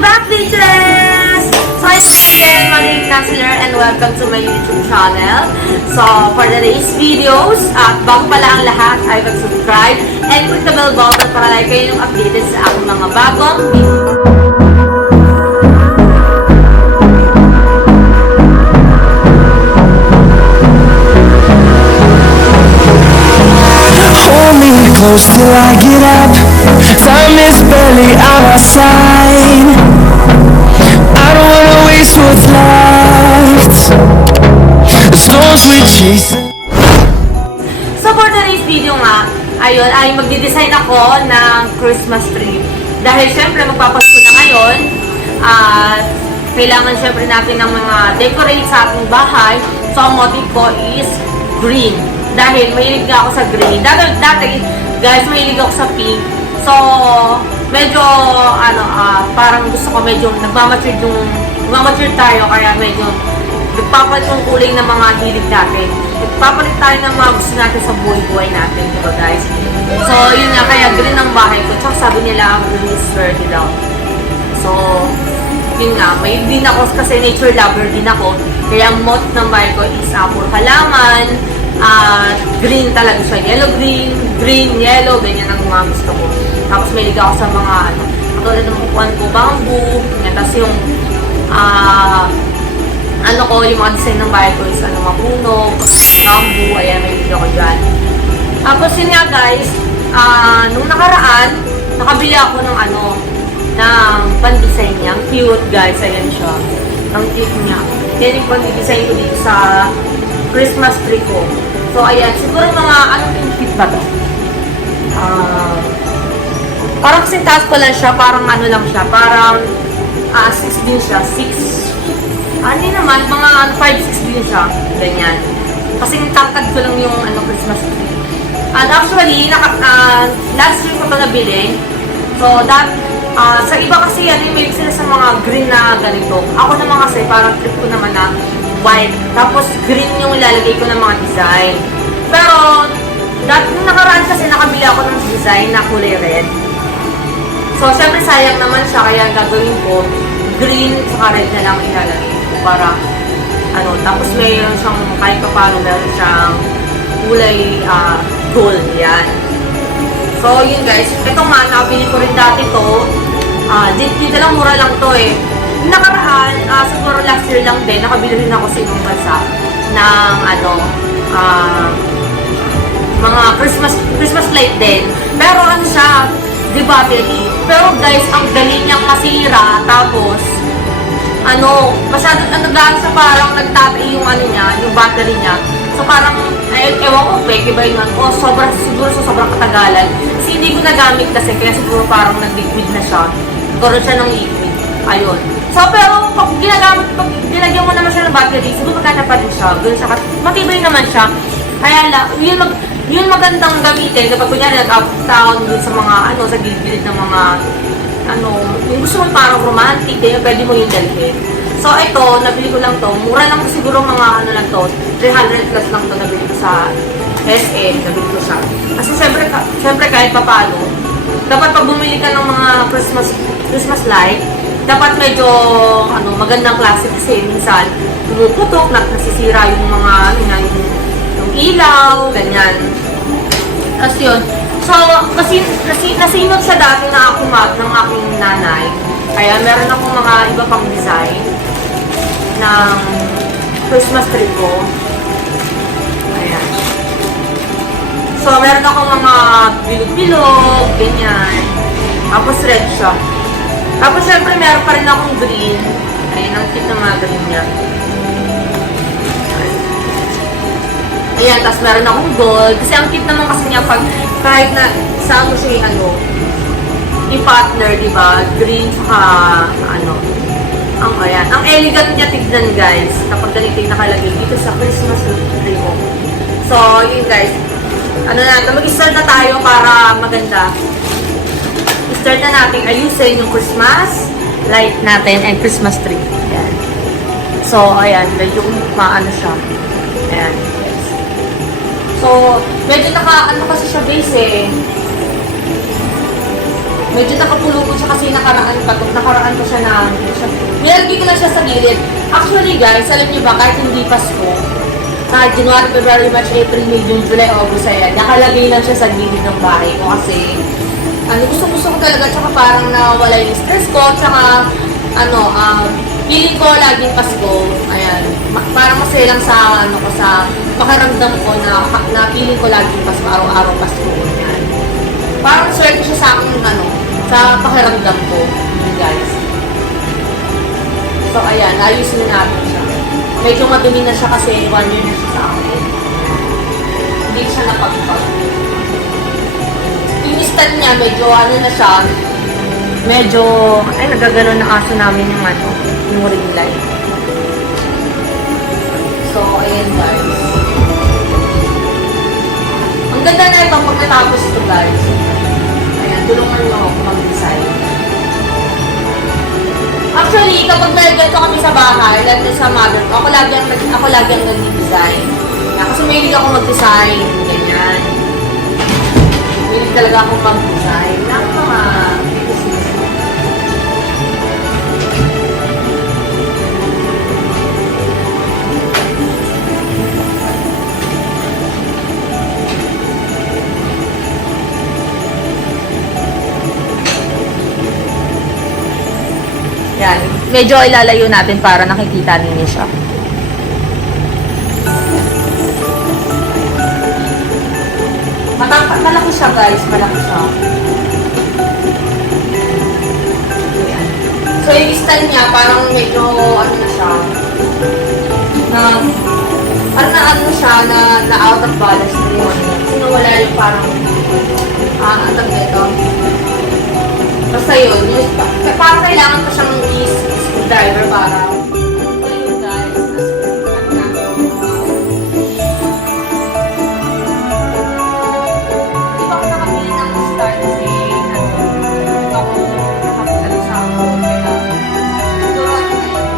Welcome back, bitches! So, I'm again, Marie Kassler, and welcome to my YouTube channel. So, for today's videos, bago pala ang lahat, ay mag-subscribe and click the bell button para like kayo yung updated sa aking mga bagong video. Close till I get up. Time is barely on our side. I don't wanna waste what's left. The storms we chase. So for today's video nga, ayun, ay magdi-design ako ng Christmas tree. Dahil syempre magpapasko na ngayon, at kailangan syempre natin ng mga decorate sa ating bahay. So ang motive ko is green. Dahil mahilig nga ako sa green. Dati guys, mahilig ako sa pink. So, medyo, parang gusto ko medyo nagmamature tayo, kaya medyo nagpapalit yung kulay ng mga hilig natin. Nagpapalit tayo ng mga gusto natin sa buhay-buhay natin, diba guys? So, yun nga, kaya green ang bahay ko. Tsaka sabi nila, ang green is verde daw. So, yun nga, may din ako kasi nature lover din ako. Kaya ang motif ng bahay ko is puro halaman, green talaga siya. Yellow, green, yellow, ganyan ang mga gusto ko. Tapos may liga ako sa mga, katulad ng upuan ko, bamboo, tapos yung, yung mga design ng bahay ko is, mga puno, bamboo, ayan, may liga ko dyan. Tapos yun nga guys, nung nakaraan, nakabili ako ng ng pan-design niya. Ang cute guys, ayan siya. Ang cute niya. Yan yung pan-design ko dito sa Christmas tree ko. So, ayan. Siguro mga, anong fit ba to? Parang kasing taas ko lang siya. Parang lang siya. Parang 6 din siya. 6. Hindi naman. Mga 5-6 din siya. Ganyan. Kasing tatag ko lang yung Christmas tree. And actually, last year ko ito nabili. So, sa iba kasi may sila sa mga green na ganito. Ako naman kasi, parang trip ko naman na white. Tapos green yung ilalagay ko ng mga design. Pero, nung nakaraan kasi nakabili ako ng design na kulay red. So, syempre sayang naman siya. Kaya gagawin ko, green saka red na lang ilalagay ko. Para, tapos mayroon siyang kahit pa paano meron siyang kulay gold. Yan. So, yun guys. Ito nga, nakabili ko rin dati to. Dito lang, mura lang to eh. Nakaraan, siguro last year lang din, nakabili rin ako sa ibang bansa ng mga Christmas light din. Pero siya, di battery. Pero guys, ang galing niyang masira. Tapos, masyado, siya parang nagtatay yung yung battery niya. So parang, ewan ko, peke ba yun? Siguro sobrang katagalan. Kasi hindi ko nagamit kasi, kaya siguro parang nag-liquid na siya. Nagkaroon siya ng liquid. Ayun. So, pero pag ginagyan mo naman siya ng battery, siguro magkana pa rin siya. Ganoon siya, matibay naman siya. Kaya yun magandang gamitin kapag kunyari nag-up-town dun sa mga, sa gilid ng mga, yung gusto mo parang romantic, pwede mo yung dalhin. So, ito, nabili ko lang to. Mura lang to siguro mga, lang to, 300 plus lang to nabili ko sa SM, nabili ko siya. Kasi syempre kahit papalo, dapat pag bumili ka ng mga Christmas light, dapat medyo magandang klase kasi minsan pumuputok, nasisira yung mga yung ilaw, ganyan. Tapos yun. So, kasi nasinod siya dati na akumat ng aking nanay. Kaya meron akong mga iba pang design ng Christmas tree ko. Ayan. So, meron akong mga bilog-bilog, ganyan. Tapos red siya. Tapos, syempre, meron pa rin akong green. Ayan, ang cute ng mga green niya. Ayan, tapos meron akong gold. Kasi ang cute naman kasi niya pag kahit na saan mo siya i-partner, diba? Green, saka, ayan. Ang elegant niya tignan, guys. Kapag ganito yung nakalagay dito sa Christmas tree mo. So, yun, guys. Mag-start na tayo para maganda. Start na natin ayusin yung Christmas light natin and Christmas tree. Ayan. So, ayan. Medyo siya. Ayan. So, medyo kasi siya base eh. Medyo nakapulupot siya kasi nakaraan ko siya na, nilagay ko lang siya sa gilid. Actually guys, alam niyo ba, kahit hindi Pasko, na January, February, March, April, May, June, July, August, ayan, nakalagay lang siya sa gilid ng bahay ko kasi, gusto ko talaga, tsaka parang nawala yung stress ko, tsaka, feeling ko laging Pasko, ayan, parang masaya lang sa, sa pakiramdam ko na feeling ko laging Pasko, araw-araw Pasko, ayan. Parang swerte siya sa akin, sa pakiramdam ko, guys. So, ayan, ayusin natin siya. Medyo madumi na siya kasi 1 year na siya sa akin. Hindi siya napagpag. Yung stand niya, medyo na siya. Medyo, nagagano na aso namin yung ring light. So, ayan guys. Ang ganda na ito pagkatapos ito guys. Ayan, tulungan nyo ako mag-design. Actually, kapag nalagyan ko kami sa bahay, lalo sa mother ko, ako lagi ang nag-design. Kasi mahilig ako mag-design, ganyan. Mahilig talaga ako mag-design. Yan. Medyo ilalayo natin para nakikita ninyo siya. Malaki siya guys. Malaki siya. Yan. So yung stand niya parang medyo na siya. Na out of balance na yun. Sino wala yung parang ang tag nito. Basta yun, parang kailangan ko siyang i-screwdriver para yun guys, hindi pa ako nakapili ng start kasi ako nakapagdala sa ako kaya siguro na yun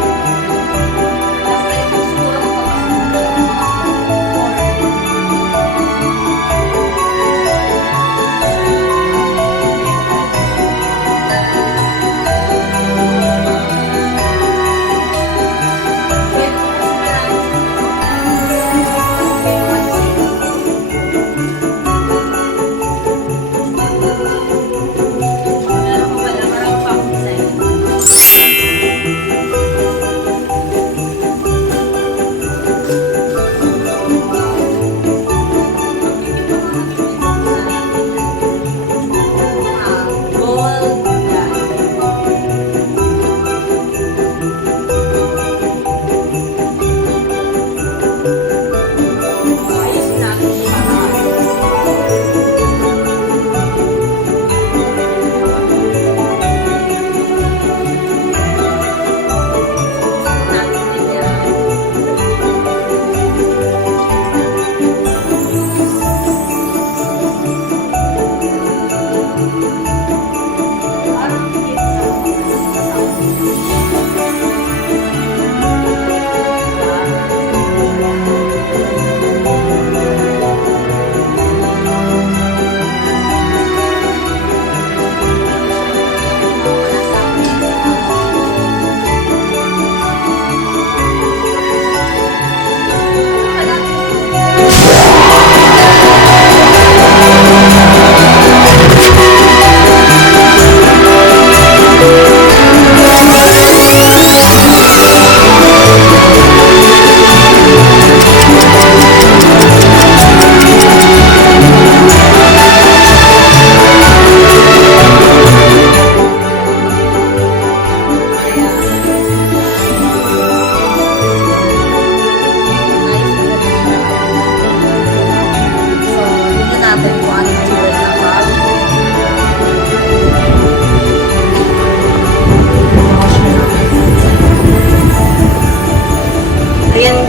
basta ito siguro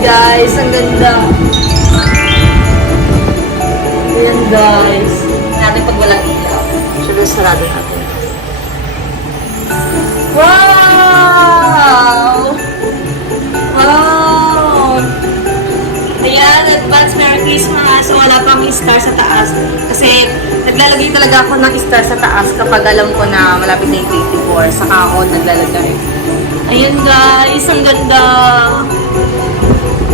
guys, ang ganda. Ayan guys. Natin pag walang ilaw. Siyempre sarado natin. Wow! Wow! Ayan, advance Merry Christmas. So wala pang star sa taas. Kasi naglalagay talaga ako ng star sa taas kapag alam ko na malapit na yung 24. Saka ako naglalagay. Ayan guys, ang ganda.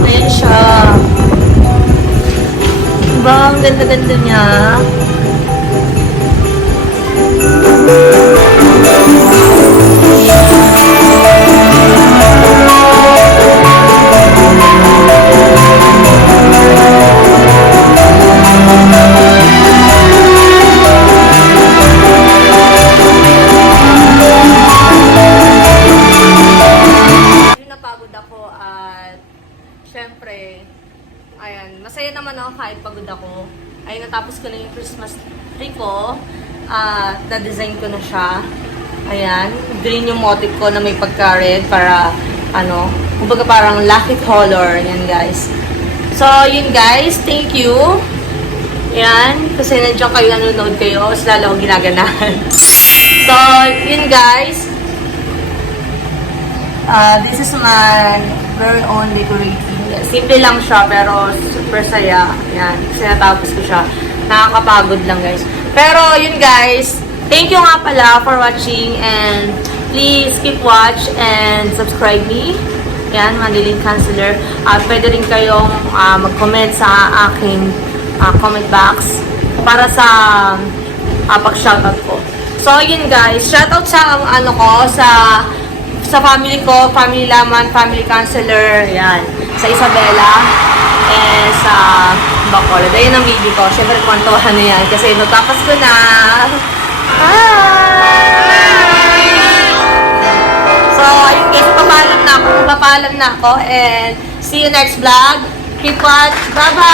Ayan siya. Diba? Ang ganda-ganda niya. Napagod ako at syempre, ayan, masaya naman ako kahit pagod ako. Ay, natapos ko na yung Christmas tree ko. Na-design ko na siya. Ayan, green yung motif ko na may pagka-red para, ano, kumbaga parang lucky color. Ayan, guys. So, yun guys, thank you. Ayan, kasi nandiyan kayo, nanonood kayo, mas lalo akong ginaganahan. So, yun guys. This is my very own decorating. Simple lang siya, pero super saya. Yan, kasi natapos ko siya. Nakakapagod lang, guys. Pero, yun, guys. Thank you nga pala for watching. And, please keep watch and subscribe me. Yan, Mandiling Counselor. At pwede rin kayong mag-comment sa aking comment box para sa pag-shoutout ko. So, yun, guys. Shoutout sa, sa family ko, Family Laman, Family Counselor, yan. Sa Isabela, and sa Bacolod. Ayun ang video ko. Siyempre, kwantuhan na yan kasi nagtapas ko na. Hi! So, ayun guys, papaalam na ako, and see you next vlog. Keep watch. Bye-bye!